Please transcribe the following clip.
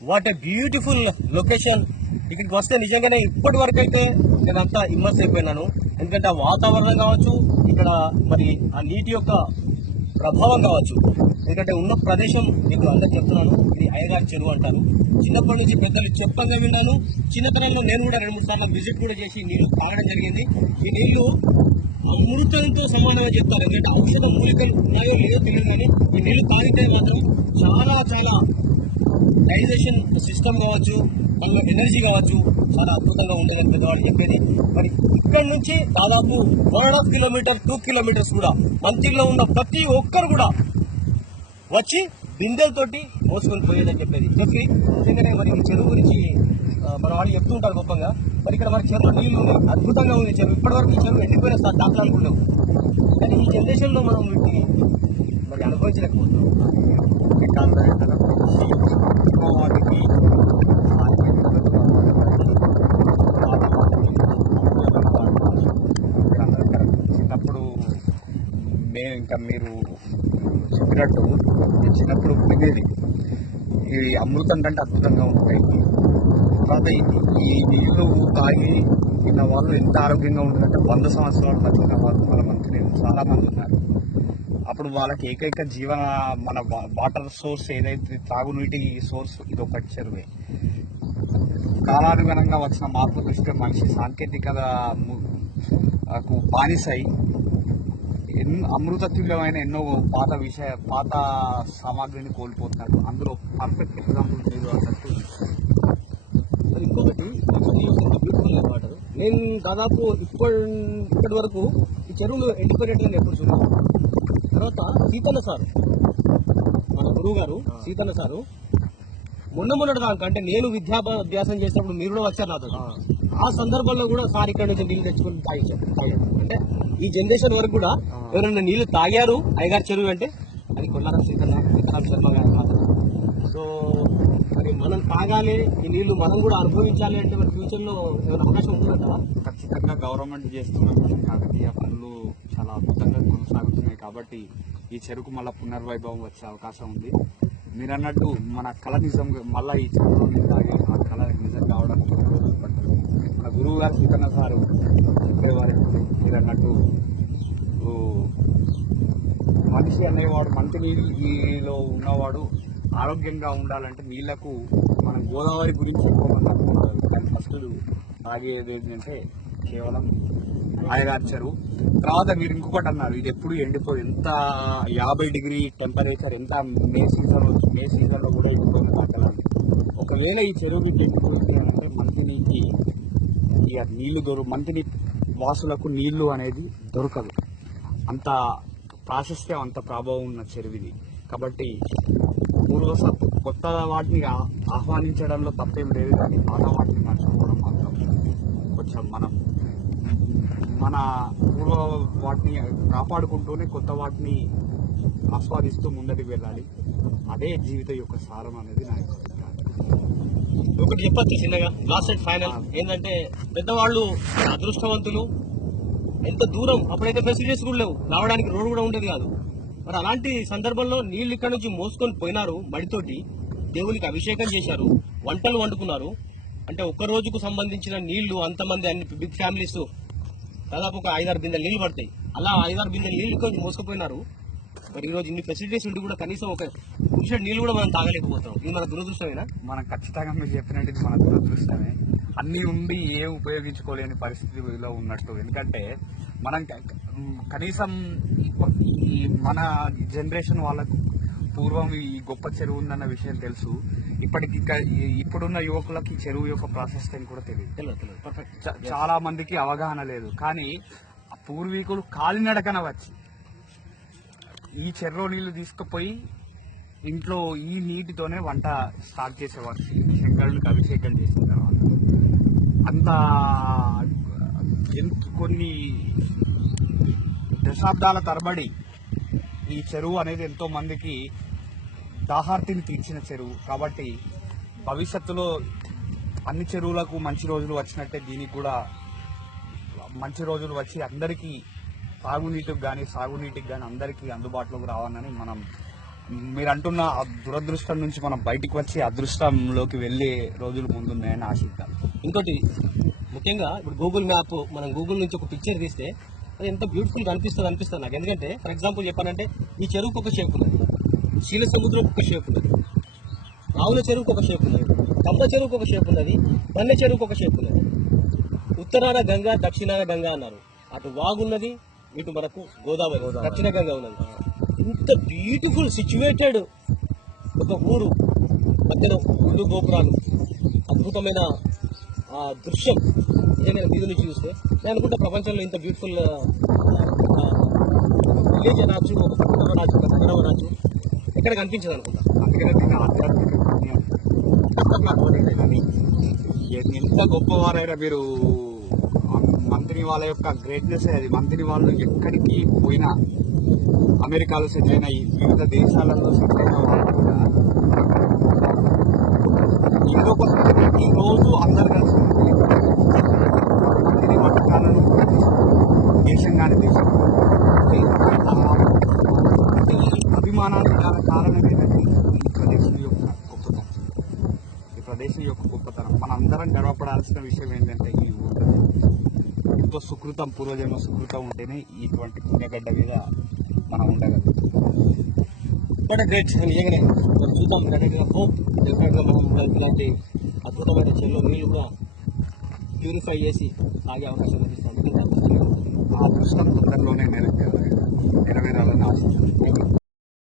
What a beautiful location ఇక్కడికి వస్తే నిజంగానే ఇప్పటి వరకు అయితే నేనంతా ఇమ్మర్స్ అయిపోయినాను. ఎందుకంటే ఆ వాతావరణం కావచ్చు ఇక్కడ మరి ఆ నీటి యొక్క ప్రభావం కావచ్చు. ఎందుకంటే ఉన్న ప్రదేశం మీకు అందరు చెప్తున్నాను ఇది అయ్యగారి చెరువు అంటారు. చిన్నప్పటి నుంచి పెద్దలు చెప్పంగా విన్నాను. చిన్నతనంలో నేను కూడా రెండు మూడు సార్లు విజిట్ కూడా చేసి నీళ్ళు తాగడం జరిగింది. ఈ నీళ్ళు అమృతంతో సమానంగా చెప్తారు ఎందుకంటే ఔషధ మూలికలు ఉన్నాయో లేదో తెలియదు కానీ ఈ నీళ్ళు తాగితే మాత్రం డైజెషన్ సిస్టమ్ కావచ్చు దానిలో ఎనర్జీ కావచ్చు చాలా అద్భుతంగా ఉంటుందని పెద్దవాళ్ళు చెప్పేది. మరి ఇక్కడ నుంచి దాదాపు one and half kilometre two kilometres కూడా మంత్రిలో ఉన్న ప్రతి ఒక్కరు కూడా వచ్చి బిందెలతోటి మోసుకొని పోయేదని చెప్పేది. చెప్పి ఎందుకంటే మరి ఈ చెరువు గురించి మన వాళ్ళు చెప్తుంటారు గొప్పగా. మరి ఇక్కడ మన చెరువు నీళ్ళు ఉన్నాయి అద్భుతంగా ఉంది చెరువు. ఇప్పటివరకు ఈ చెరువు ఎండిపోయిన సార్ దాఖలు అనుకున్నాం కానీ ఈ జనరేషన్లో మనం వీటిని మరి అనుభవించలేకపోతున్నాం. వాటికి చిన్నప్పుడు మేము ఇంకా మీరు చెప్పినట్టు నేను చిన్నప్పుడు వినేది ఈ అమృతం కంటే అద్భుతంగా ఉంటాయి. తర్వాత ఈ- నీళ్ళు తాగి తిన్న వాళ్ళు ఎంత ఆరోగ్యంగా ఉంటుందంటే వంద సంవత్సరాలు బతికిన వాళ్ళు మన నేను చాలా మంది ఉన్నారు. అప్పుడు వాళ్ళకి ఏకైక జీవన మన వాటర్ సోర్స్ ఏదైతే త్రాగునీటి సోర్స్ ఇది ఒకటి చెరువే. కాలానుగుణంగా వచ్చిన మార్పు దృష్ట్యా మనిషి సాంకేతికత బానిసై ఎన్నో అమృతతుల్యమైన ఎన్నో పాత విషయ పాత సామాగ్రిని కోల్పోతున్నారు అందులో పర్ఫెక్ట్ ఎగ్జాంపుల్ మీరు అన్నట్టు ఇంకొకటి వాటర్. నేను దాదాపు ఇప్పటి ఇప్పటి వరకు ఈ చెరువులు ఎండిపోయినట్టు ఎప్పుడు చూడలేదు. తర్వాత సీతన్న సార్. మన గురువు గారు సీతన్న సారు. మొన్న మొన్నటి దాకా అంటే నేను విద్యాభ్యాసం చేసినప్పుడు మీరు కూడా వచ్చారు నాతో. ఆ. సందర్భంలో కూడా సార్ ఇక్కడ నుంచి నీళ్ళు తెచ్చుకొని తాగించారు. అంటే ఈ జనరేషన్ వరకు కూడా ఎవరైనా నీళ్ళు తాగారు అయ్యగారు చెరువు అంటే అది కొల్లారం సీతన్న విక్రాంత్ శర్మ గారు సో మరి మనం తాగాలి ఈ నీళ్ళు మనం కూడా అనుభవించాలి అంటే మన ఫ్యూచర్లో ఏమైనా అవకాశం ఉంటుందంటావా ఖచ్చితంగా గవర్నమెంట్ చేస్తున్న కాకతీయ పనులు చాలా అద్భుతంగా కొనసాగుతున్నాయి కాబట్టి ఈ చెరుకు మళ్ళీ పునర్వైభవం వచ్చే అవకాశం ఉంది. మీరు అన్నట్టు మన కళ నిజం మళ్ళీ ఈ చెరువు తాగి ఆ కళ నిజం కావడానికి మన గురువు గారు సీతన్న సారు చెప్పేవారు మీరు అన్నట్టు మనిషి అనేవాడు మంచి నీటిలో ఉన్నవాడు ఆరోగ్యంగా ఉండాలంటే నీళ్ళకు మనం గోదావరి గురించి ఎక్కువ మంది అనుకుంటారు కానీ ఫస్ట్ తాగేది ఏంటంటే కేవలం అయగార్చారు తర్వాత మీరు ఇంకొకటి అన్నారు ఇది ఎప్పుడు ఎండిపోయి ఎంత యాభై డిగ్రీ టెంపరేచర్ ఎంత మే సీజన్ మే సీజన్లో కూడా ఎండిపోయిన దాఖలాలు ఒకవేళ ఈ చెరువు మీకు ఎండిపోతుంది అంటే మంచినీటి ఇక నీళ్ళు దొరు మంచిని వాసులకు నీళ్ళు అనేది దొరకదు. అంత ప్రాశస్త్యం అంత ప్రభావం ఉన్న చెరువు ఇది కాబట్టి పూర్వసత్ కొత్త వాటిని ఆహ్వానించడంలో తప్పేం లేదు కానీ పాత వాటిని మర్చిపోవడం మాత్రం కొంచెం మనం మన పూర్వ వాటిని కాపాడుకుంటూనే కొత్త వాటిని ఆస్వాదిస్తూ ముందరికి వెళ్ళాలి. అదే జీవితం యొక్క సారం అనేది నా యొక్క. ఒకటి చెప్పచ్చు చిన్నగా. Last and final. ఏంటంటే పెద్దవాళ్ళు అదృష్టవంతులు. ఎంత దూరం అప్పుడైతే ఫెసిలిటీస్ కూడా లేవు. రావడానికి రోడ్డు కూడా ఉండేది కాదు. మరి అలాంటి సందర్భంలో నీళ్ళు ఇక్కడ నుంచి మోసుకొని పోయినారు మడితోటి. దేవునికి అభిషేకం చేశారు. వంటలు వండుకున్నారు. అంటే ఒక్క రోజుకు సంబంధించిన నీళ్ళు అంతమంది అన్ని బిగ్ ఫ్యామిలీస్ దాదాపు ఒక ఐదారు బిందెలు నీళ్ళు పడతాయి. అలా ఐదారు బిందెలు నీళ్ళు కొంచెం మోసుకుపోయినారు. మరి ఈరోజు ఇన్ని ఫెసిలిటీస్ ఉండి కూడా కనీసం ఒక పురుషుడు నీళ్ళు కూడా మనం తాగలేకపోతాం ఇది మన దురదృష్టమేనా? మనం ఖచ్చితంగా మీరు చెప్పినట్టు ఇది మన దురదృష్టమే. అన్నీ ఉండి ఏం ఉపయోగించుకోలేని పరిస్థితిలో ఉన్నట్టు. ఎందుకంటే మనం కనీసం ఈ మన జనరేషన్ వాళ్ళకు పూర్వం ఈ గొప్ప చెరువు ఉందన్న విషయం తెలుసు. ఇప్పటికి ఇప్పుడున్న యువకులకి చెరువు యొక్క ప్రాశస్త్యం కూడా తెలియదు. చాలా మందికి అవగాహన లేదు. కానీ పూర్వీకులు కాలినడకన వచ్చి ఈ చెర్రో నీళ్ళు తీసుకుపోయి ఇంట్లో ఈ నీటితోనే వంట స్టార్ట్ చేసేవారు. శంకరునికి అభిషేకం చేసిన తర్వాత. అంత ఎంత కొన్ని దశాబ్దాల తరబడి ఈ చెరువు అనేది ఎంతో మందికి దాహార్తిని తీర్చిన చెరువు. కాబట్టి భవిష్యత్తులో అన్ని చెరువులకు మంచి రోజులు వచ్చినట్టే దీనికి కూడా మంచి రోజులు వచ్చి అందరికీ తాగునీటికి కానీ సాగునీటికి కానీ అందరికీ అందుబాటులోకి రావాలని మనం మీరు అంటున్న ఆ దురదృష్టం నుంచి మనం బయటికి వచ్చి అదృష్టంలోకి వెళ్ళే రోజులు ముందున్నాయని ఆశిద్దాం. ఇంకోటి ముఖ్యంగా ఇప్పుడు గూగుల్ మ్యాప్ మనం గూగుల్ నుంచి ఒక పిక్చర్ తీస్తే అది ఎంత బ్యూటిఫుల్ అనిపిస్తుంది అనిపిస్తుంది నాకు. ఎందుకంటే ఫర్ ఎగ్జాంపుల్ చెప్పానంటే ఈ చెరువుకు ఒక షేప్ ఉన్నది శీల సముద్రం ఒక షేప్ ఉన్నది. రావుల చెరువుకు ఒక షేప్ ఉన్నది. కమ్మ చెరువుకు ఒక షేప్ ఉన్నది. పల్లె చెరువుకు ఒక షేప్ ఉన్నది. ఉత్తరాన గంగా దక్షిణాన గంగా అన్నారు. అటు వాగున్నది ఇటు మనకు గోదావరి దక్షిణ గంగా ఉన్నది. ఇంత బ్యూటిఫుల్ సిచ్యువేటెడ్ ఒక ఊరు. మధ్యలో ఇల్లు గోపురాలు. అద్భుతమైన ఆ దృశ్యం. నిజంగా మీద నుంచి చూస్తే. నేను అనుకుంటా ప్రపంచంలో ఇంత బ్యూటిఫుల్ విలేజ్ అనొచ్చు ఒక కుటుంబం అనొచ్చు ఒక నగరం అనొచ్చు ఎక్కడ కనిపించదు అనుకుంటా అందుకనే దీన్ని ఆధ్యాత్మిక ఎంత గొప్పవారైనా మీరు మంత్రి వాళ్ళ యొక్క గ్రేట్నెస్ అది. మంత్రి వాళ్ళు ఎక్కడికి పోయినా అమెరికాలో సెటిల్ అయిన వివిధ దేశాలలో సెటిల్ అయిన వాళ్ళు కూడా ఈ రోజు అందరు కలిసి మంత్రి పథకాలను దేశంగానే దేశం అభిమానానికి గల కారణం ఏంటంటే ఈ ప్రదేశం యొక్క గొప్పతనం ఈ యొక్క గొప్పతనం. మనందరం గర్వపడాల్సిన విషయం ఏంటంటే ఈ ఊరు ఎంతో సుకృతం పూర్వజన్మ సుకృతం ఉంటేనే ఇటువంటి పుణ్యగడ్డ మీద మనం ఉండగలుగుతాం. బట్ గ్రేట్ నిజంగానే మనం చూద్దాం హోప్ డెఫినెట్గా మనం మనకి ఇలాంటి అద్భుతమైన చెల్లో నీళ్ళు కూడా ప్యూరిఫై చేసి తాగే అవకాశం లభిస్తుంది. ఆ దృష్టం తొందరలోనే నెరవేరాలని ఆశిస్తున్నాను